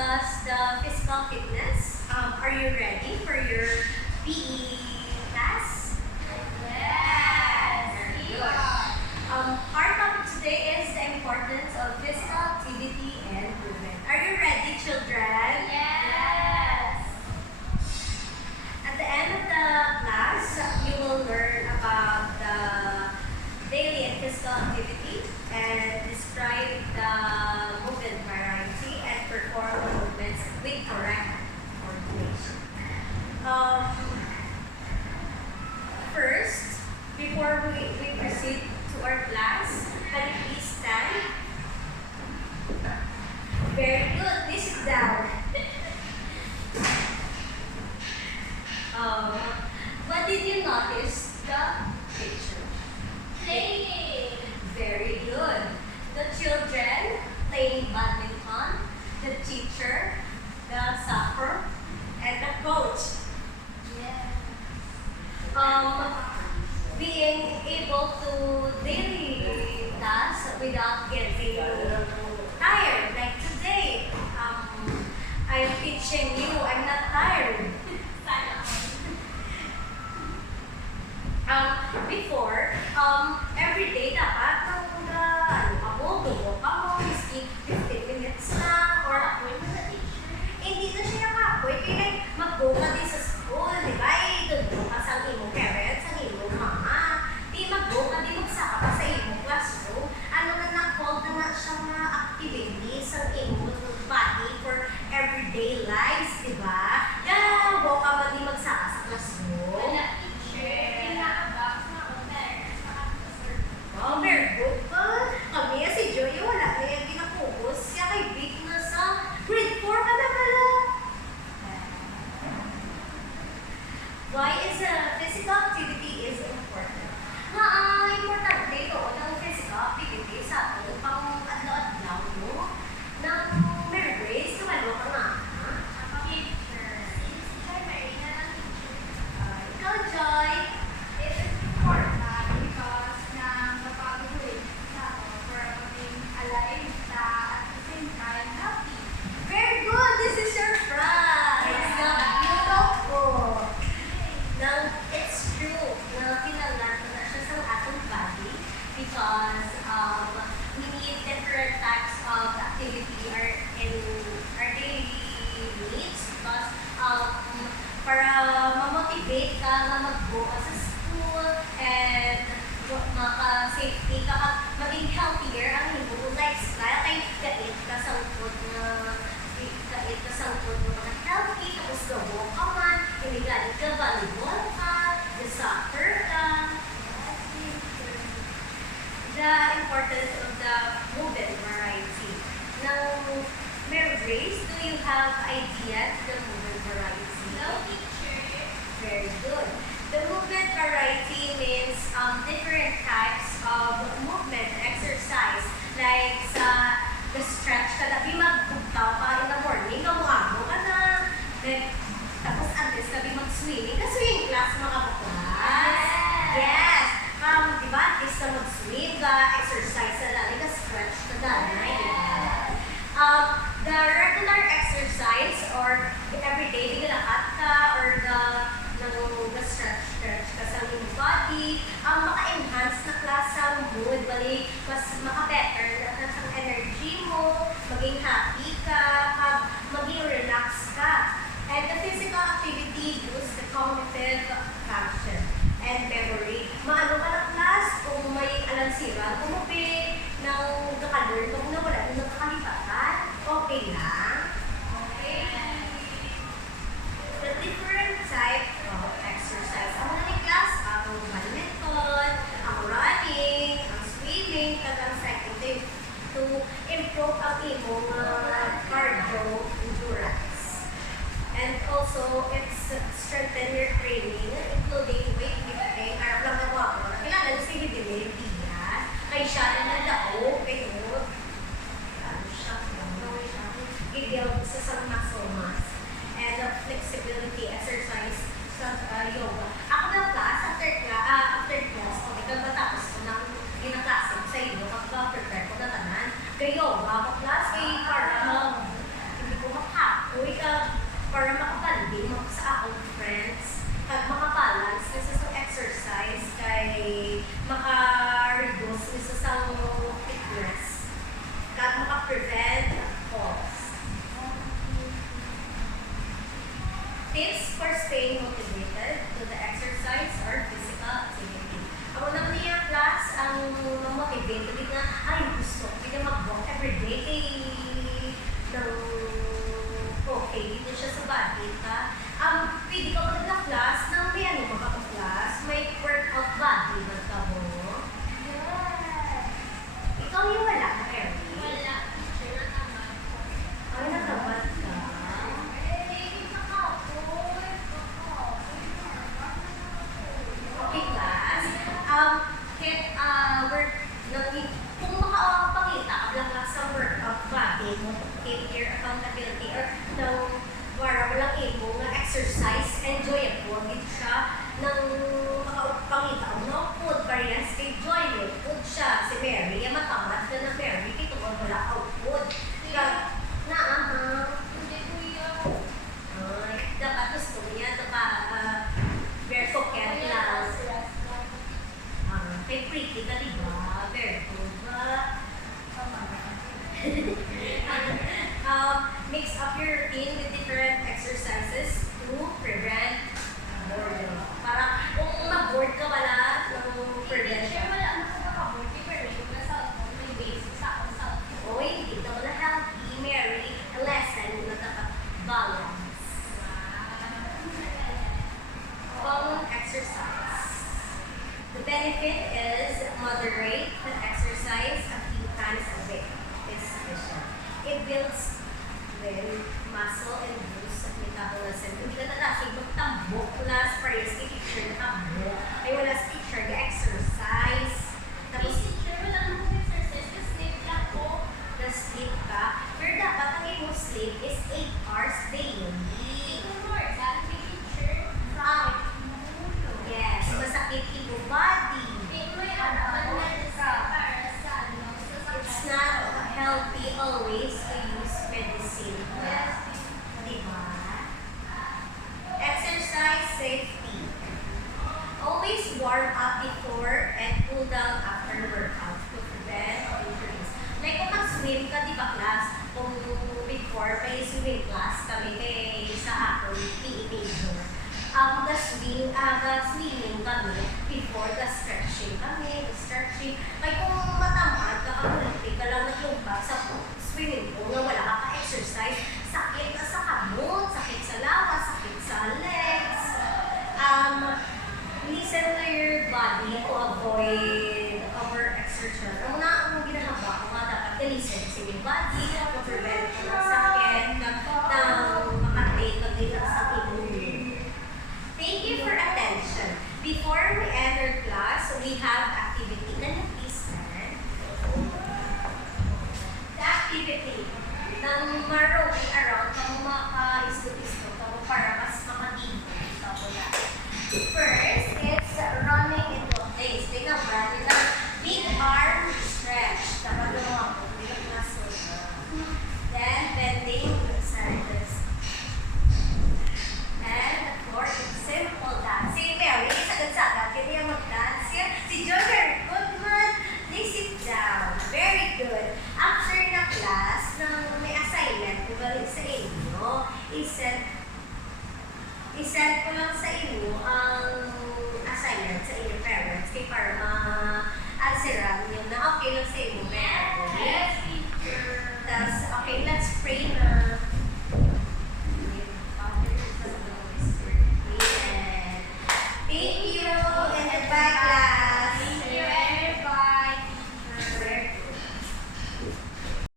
discuss the physical fitness. Are you ready for your PE class? Yes! Very good. Our topic today is the importance of physical activity and movement. Are you ready, children? Yes! At the end of the class, you will learn about the daily and physical activity and describe the movement variety and perform the movements with correct coordination. First, before we proceed to our class, can you please stand? Very good. Please sit down. What did you notice the picture? Playing! Very good. The children playing badminton, the teacher, the soccer, and the coach. Yes! Being able to daily tasks without getting tired. Like today, I'm teaching you. I'm not tired. Before, every day dapat dugo ka mo, miski 15 minutes lang, or hindi na siya nakapoy, kaya mag-go ka din sa school, di ba? Doon ka sa imong parents, sa imong mama. Di mag-go ka din magsaka pa sa imong classroom. Ano na na-call na siya mga activities sa imong body for everyday lives, di ba? Kaya go ka ba din magsaka sa classroom? Oh, very good. Kami si Joy, wala na yung ginapugos. Siya kay Vic na sa grade 4 ka na pala. Why is physical activity is important? Importante ito ng physical activity sa ato pang adlaw-adlaw mo. Nang may grace, tumalo ka nga. Ikaw, Joy. Very good. This is your prize. Beautiful. Now, it's true na kailangan na siya sa atong body because we need different types of activity in our daily needs because para ma-motivate ka na mag-go ka sa school and maka-safety ka at maging healthier ang iyong lifestyle kay kait ka sa likod na mga healthy tapos gabo ka man hindi galit ka volleyball ka soccer ka. The importance of the movement variety. Now, Mary Grace, do you have idea to the movement variety? No, teacher. Very good. The movement variety means different types of movement exercise. Like the stretch ka na, mag-bugtaw ka in the morning, gamuamo ka na. Then, tapos unless ka mag-swimming. Ka-swimming class mga baklas. Yes. Di ba? At least na mag-swim ka, exercise na lang, ka-stretch ka danay. The regular exercise or everyday nilakad ka or the stretch ka sa iyong body, maka-enhance na class sa mood, bali, mas maka-better na sa energy mo, maging happy ka, maging relax ka. And the physical activity boosts the cognitive function and memory. Maano ka na class kung may alansiran, umupi ng nakalur, kung nawala ng nakakalipatan, okay lang. Okay. The different type of exercise. Ang mga class, ang badminton, ang running, ang swimming, ang cycling to improve ang imong cardio endurance. And also, it's strengthen your training, including weightlifting, arap lang ang wako. Kailangan si Bidilin Diaz, kay siya na nagdao, kayo, ideal sa isang muscle mass. And flexibility exercise sa yoga. Ako na class, after class, kung ikaw matapos ko ng ginaklasip sa iyo, pag-prepare ko na tanan, kay yoga, class, kay para hindi ko para makabanding mo sa akong friends kag makabalance nisa sa exercise kay maka-reduce nisa sa fitness kag maka-prevent falls. Tips for staying motivated to the exercise or physical activity. Ako naman niya class ang motivate hindi na ay gusto hindi na mag-walk everyday kay ng okay dito siya sa body ka. Pwede ka ba na class nang may ano ba ka class? May workout body ba ka mo? Yes. Ikaw yung wala ka, Mary? Wala. Teacher na naman. Ay, natabad ka. Okay, class. Kung makapakita ka lang sa workout body mo, keep your accountability or para walang imo nga exercise, enjoyable din siya nang makapakita mo food variance kay joy food siya. Si Mary, yung matamad na na Mary, kito ko wala output. Hindi kuya. Dapat gusto niya ito pa very coquette lang. Kay pretty ka, diba? Very good ba? Mix up your routine with different exercises to prevent boredom. Para kung ma-bored ka wala, prevent Teacher, wala na ko makabuti pero yung nasa may basic sa akong cellphone. o hindi ka wala healthy, Mary, a lesson na dapat balance. Common exercise. The benefit is moderate the exercise a few times a week is sufficient. It builds muscle and boosts metabolism. Hindi ka natasig magtambok class para yung teacher na tambok. Ay wala sa teacher na exercise. Tapos Teacher, wala na akong exercise kasi sleep lang ko. na-sleep ka. Pero dapat ang iyong sleep is 8 hours daily. Ito more, dahil may teacher. Yes, masakit yung body. May ano para sa ano, It's not healthy always to use medicine. Yes. Diba? Exercise safety. Always warm up before and cool down after workout to prevent injuries. Like kung mag-swim ka, di ba class? Kung before may swimming class kami sa ako, PE major. Swimming kami before stretching kami, stretching. Ay kung matamad ka, kamulitig ka lang naglumbag sa swimming pool na wala ka pa-exercise, sakit ka sa kamot, sakit sa lawas, sakit sa legs. Listen to your body to avoid over-exertion. Ang ang ginagawa ko nga dapat listen sa your body to prevent ka ng sakit, ng makatake ka din sa immune. Thank you for attention. Before we enter class, we have activity. Can you please stand? The activity ng maroaming around kung maka-isto-isto kung para mas makatibo sa wala. First, it's running into a place. Tingnan ba? Big arm stretch. Dapat yung mga pumilang na Then, bending to the sides. And the fourth is simple dance. Si Mary, sagad-sagad, kaya mag-dance yan. Si John, very good man. They sit down. Very good. After na class, nang may assignment, ibalik sa inyo, i-send ko lang sa inyo ang assignment sa inyong parents kay para ma-answeran nyo na okay lang sa inyo. Yes, teacher. Tapos, okay, let's pray